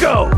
go!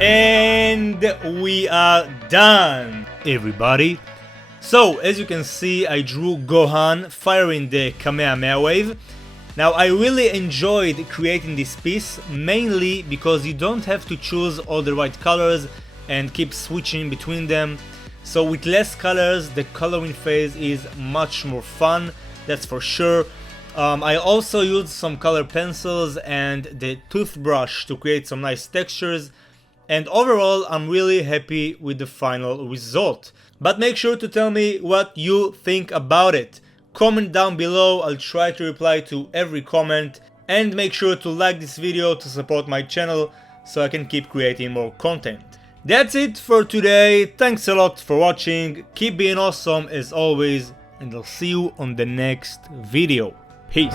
And we are done, everybody. So, as you can see, I drew Gohan firing the Kamehameha wave. Now, I really enjoyed creating this piece, mainly because you don't have to choose all the right colors and keep switching between them. So with less colors, the coloring phase is much more fun, that's for sure. I also used some color pencils and the toothbrush to create some nice textures. And overall, I'm really happy with the final result. But make sure to tell me what you think about it. Comment down below, I'll try to reply to every comment. And make sure to like this video to support my channel so I can keep creating more content. That's it for today, thanks a lot for watching, keep being awesome as always, and I'll see you on the next video. Peace.